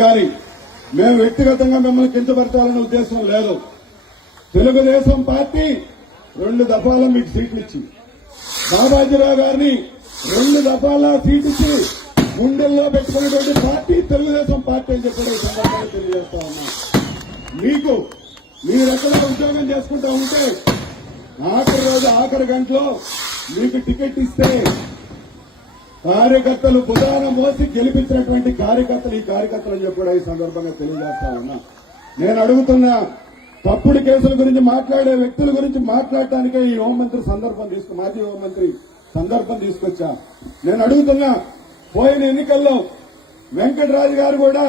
కానీ మేము వ్యక్తిగతంగా మిమ్మల్ని కించపరచాలనే ఉద్దేశం లేదు. తెలుగుదేశం పార్టీ 2 దఫాల మీకు సీట్లు ఇచ్చి బాబాజీరావు గారిని 2 దఫాల సీట్ ఇచ్చి గుండెల్లో పెట్టుకున్నటువంటి పార్టీ తెలుగుదేశం పార్టీ అని చెప్పి సందర్భంగా తెలియజేస్తా ఉన్నాం. మీకు మీరెక్కడ ఉద్యోగం చేసుకుంటా ఉంటే ఆఖరి రోజు ఆఖరి గంటలో మీకు టికెట్ ఇస్తే కార్యకర్తలు బుధాన మోసి గెలిపించినటువంటి కార్యకర్తలు ఈ కార్యకర్తలు అని చెప్పి కూడా ఈ సందర్భంగా తెలియజేస్తా ఉన్నా. నేను అడుగుతున్నా, తప్పుడు కేసుల గురించి మాట్లాడే వ్యక్తుల గురించి మాట్లాడటానికే ఈ హోంమంత్రి మాజీ హోంమంత్రి సందర్భం తీసుకొచ్చా. నేను అడుగుతున్నా, పోయిన ఎన్నికల్లో వెంకటరాజు గారు కూడా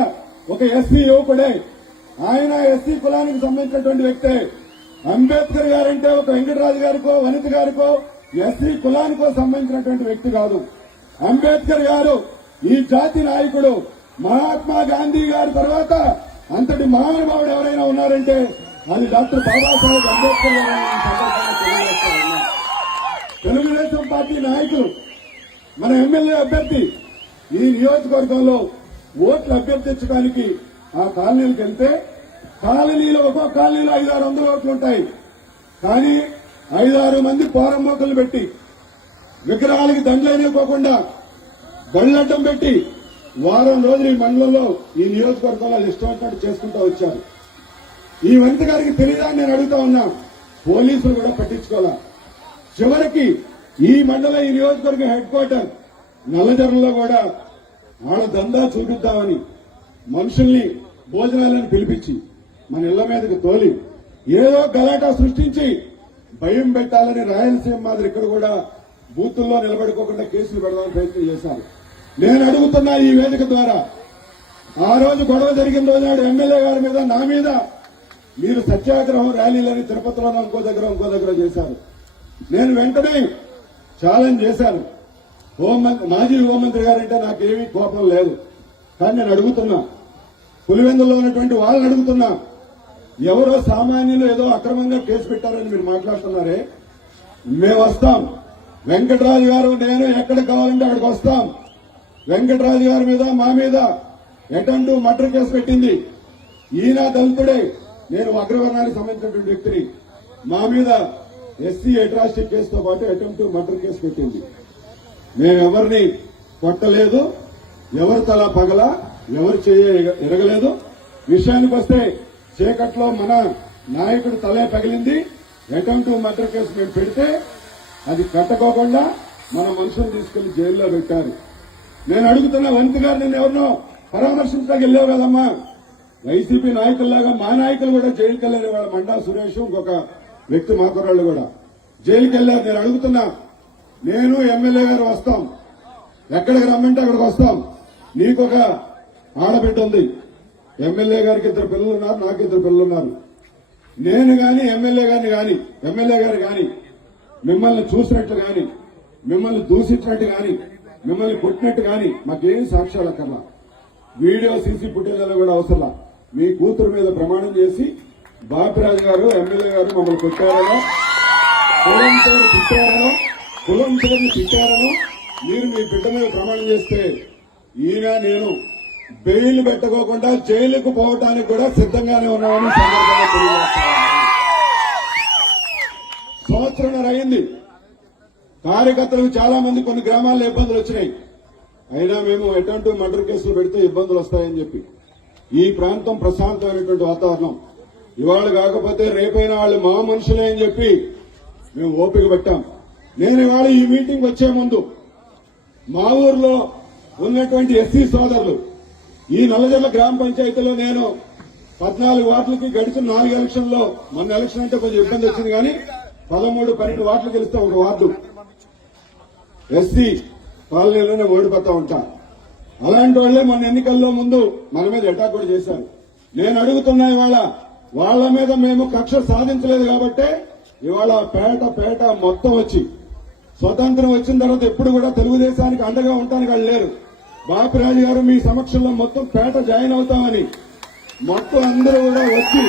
ఒక ఎస్సీ యువకుడే. ఆయన ఎస్సీ కులానికి సంబంధించినటువంటి వ్యక్తే. అంబేద్కర్ గారంటే ఒక వెంకటరాజు గారికో వనిత గారికో ఎస్సీ కులానికో సంబంధించినటువంటి వ్యక్తి కాదు. అంబేద్కర్ గారు ఈ జాతి నాయకుడు. మహాత్మా గాంధీ గారి తర్వాత అంతటి మహానుభావుడు ఎవరైనా ఉన్నారంటే అది డాక్టర్ బాబాసాహెబ్ అంబేద్కర్ గారు. తెలుగుదేశం పార్టీ నాయకులు, మన ఎమ్మెల్యే అభ్యర్థి ఈ నియోజకవర్గంలో ఓట్లు అభ్యర్థించడానికి ఆ కాలనీలకు వెళ్తే కాలనీలో ఒక్కో కాలనీలో 500-600 ఓట్లు ఉంటాయి. కానీ 5-6 మంది పోరంబోకలు పెట్టి విగ్రహాలకి దండలేనివ్వకుండా బళ్ళడ్డం పెట్టి వారం రోజులు ఈ మండలంలో ఈ నియోజకవర్గంలో ఇష్టం వచ్చినట్టు చేసుకుంటూ వచ్చారు. ఈ వనిత గారికి తెలియదని నేను అడుగుతా ఉన్నా. పోలీసులు కూడా పట్టించుకోవాలా. చివరికి ఈ మండలం ఈ నియోజకవర్గం హెడ్ క్వార్టర్ నల్లజర్లలో కూడా వాళ్ళ దందా చూపిద్దామని మనుషుల్ని భోజనాలను పిలిపించి మన ఇళ్ల మీదకి తోలి ఏదో గలాటా సృష్టించి భయం పెట్టాలని రాయలసీమ మాదిరి ఇక్కడ కూడా బూతుల్లో నిలబడుకోకుండా కేసులు పెడదామని ప్రయత్నం చేశారు. నేను అడుగుతున్నా ఈ వేదిక ద్వారా, ఆ రోజు గొడవ జరిగిన రోజు నాడు ఎమ్మెల్యే గారి మీద నా మీద మీరు సత్యాగ్రహం ర్యాలీలని తిరుపతిలోనో ఇంకో దగ్గర చేశారు. నేను వెంటనే ఛాలెంజ్ చేశాను. మాజీ హోంమంత్రి గారంటే నాకేమీ కోపం లేదు. కానీ నేను అడుగుతున్నా, పులివెందులో ఉన్నటువంటి వాళ్ళని అడుగుతున్నా, ఎవరో సామాన్యులు ఏదో అక్రమంగా కేసు పెట్టారని మీరు మాట్లాడుతున్నారే, మేము వస్తాం. వెంకటరాజు గారు నేను ఎక్కడికి కావాలంటే అక్కడికి వస్తాం. వెంకటరాజు గారి మీద మా మీద అటెంప్ట్ మర్డర్ కేసు పెట్టింది. ఈయన దళితుడే, నేను అగ్రవర్ణానికి సంబంధించినటువంటి వ్యక్తిని. మా మీద ఎస్సీ అట్రాసిటీ కేసుతో పాటు అటెంప్ట్ మర్డర్ కేసు పెట్టింది. మేమెవరిని కొట్టలేదు, ఎవరు తల పగల, ఎవరు ఎరగలేదు. విషయానికి వస్తే చీకట్లో మన నాయకుడు తలే పగిలింది. అటెంప్ట్ మర్డర్ కేసు మేము పెడితే అది కట్టుకోకుండా మన మనుషులు తీసుకెళ్లి జైల్లో పెట్టారు. నేను అడుగుతున్న వనిత గారు, నేను ఎవరినో పరామర్శించడానికి వెళ్ళావు కదమ్మా. వైసీపీ నాయకుల్లాగా మా నాయకులు కూడా జైలుకి వెళ్లారు. వాళ్ళ మండా సురేష్ ఇంకొక వ్యక్తి మా కుర్రాళ్ళు కూడా జైలుకి వెళ్లారు. నేను అడుగుతున్నా, నేను ఎమ్మెల్యే గారు వస్తాం, ఎక్కడికి రమ్మంటే అక్కడికి వస్తాం. నీకొక ఆడబిడ్డ ఉంది. ఎమ్మెల్యే గారికి 2 పిల్లలు ఉన్నారు, నాకు 2 పిల్లలు ఉన్నారు. నేను గాని ఎమ్మెల్యే గారు గాని మిమ్మల్ని చూసినట్లు గాని, మిమ్మల్ని దూషించినట్టు గాని, మిమ్మల్ని కొట్టినట్టు గాని మాకేం సాక్ష్యాలు అక్కర్లా. వీడియో సీసీ ఫుటేజ్లో కూడా అవసరం. మీ కూతురు మీద ప్రమాణం చేసి బాపిరాజు గారు ఎమ్మెల్యే గారు మమ్మల్ని కొట్టారనో, కులం పేరుని తిట్టారనో మీరు మీ బిడ్డ మీద ప్రమాణం చేస్తే ఈయన నేను బెయిల్ పెట్టుకోకుండా జైలుకు పోవటానికి కూడా సిద్ధంగానే ఉన్నామని సందర్భంగా తెలియజేస్తాను. సంవత్సరంన్నర అయింది. కార్యకర్తలకు చాలా మంది కొన్ని గ్రామాల్లో ఇబ్బందులు వచ్చినాయి. అయినా మేము అటెంప్ట్ మర్డర్ కేసులు పెడితే ఇబ్బందులు వస్తాయని చెప్పి ఈ ప్రాంతం ప్రశాంతమైనటువంటి వాతావరణం. ఇవాళ కాకపోతే రేపైనా వాళ్ళు మా మనుషులే అని చెప్పి మేము ఓపిక పెట్టాం. నేను ఇవాళ ఈ మీటింగ్ వచ్చే ముందు మా ఊర్లో ఉన్నటువంటి ఎస్సీ సోదరులు ఈ నల్లజర్ల గ్రామ పంచాయతీలో నేను 14 వార్డులకి గడిచిన 4 ఎలక్షన్లో, మొన్న ఎలక్షన్ అంటే కొంచెం ఇబ్బంది వచ్చింది కానీ 13-12 వార్డులు గెలిస్తే ఒక వార్డు ఎస్సీ కాలనీలోనే ఓడిపోతా ఉంటా. అలాంటి వాళ్లే మొన్న ఎన్నికల్లో ముందు మన మీద అటాక్ కూడా చేశారు. నేను అడుగుతున్నా, ఇవాళ వాళ్ల మీద మేము కక్ష సాధించలేదు కాబట్టే ఇవాళ పేట మొత్తం వచ్చి స్వతంత్రం వచ్చిన తర్వాత ఎప్పుడు కూడా తెలుగుదేశానికి అండగా ఉండటానికి వాళ్ళు లేరు. బాపిరాజు గారు మీ సమక్షంలో మొత్తం పేట జాయిన్ అవుతామని మొత్తం అందరూ కూడా వచ్చి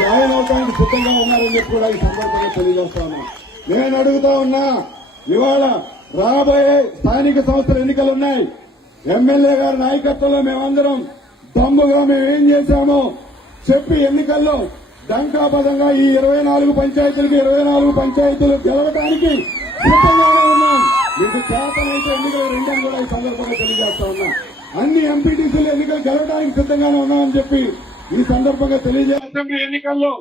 జాయిన్ అవడానికి సిద్ధంగా ఉన్నారని చెప్పి కూడా ఈ సందర్భంగా తెలియజేస్తా ఉన్నా. నేను అడుగుతా ఉన్నా, ఇవాళ రాబోయే స్థానిక సంస్థల ఎన్నికలు ఉన్నాయి. ఎమ్మెల్యే గారి నాయకత్వంలో మేమందరం దమ్ముగా మేము ఏం చేశామో చెప్పి ఎన్నికల్లో డంకాపదంగా ఈ 24 పంచాయతీలకు 24 పంచాయతీలు గెలవడానికి సిద్ధంగానే ఉన్నాం. మీకు చేతనైతే ఎన్నికలు రెండని కూడా ఈ సందర్భంగా తెలియజేస్తా ఉన్నా. అన్ని ఎంపీటీసీలు ఎన్నికలు గెలవడానికి సిద్ధంగానే ఉన్నామని చెప్పి ఈ సందర్భంగా తెలియజేస్తాం. ఎన్నికల్లో